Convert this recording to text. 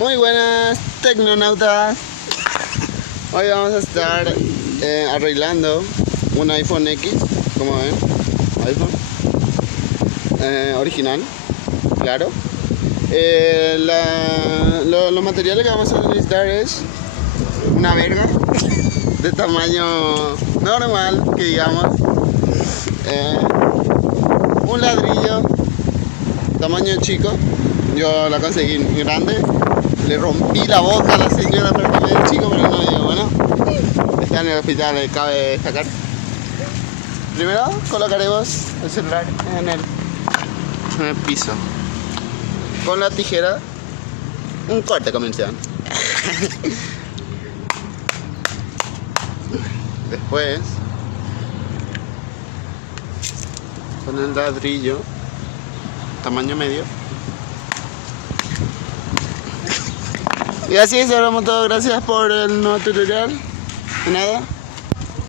Muy buenas tecnonautas. Hoy vamos a estar arreglando un iPhone X, como ven, iPhone original, claro. Los materiales que vamos a necesitar es una verga de tamaño normal, que digamos, un ladrillo tamaño chico. Yo la conseguí grande, le rompí la boca a la señora para que me dé chico, pero no digo, bueno, está en el hospital, le cabe destacar. Primero colocaremos el celular en el piso con la tijera, un corte comercial. Después con el ladrillo tamaño medio. Y así cerramos todo. Gracias por el nuevo tutorial. De nada.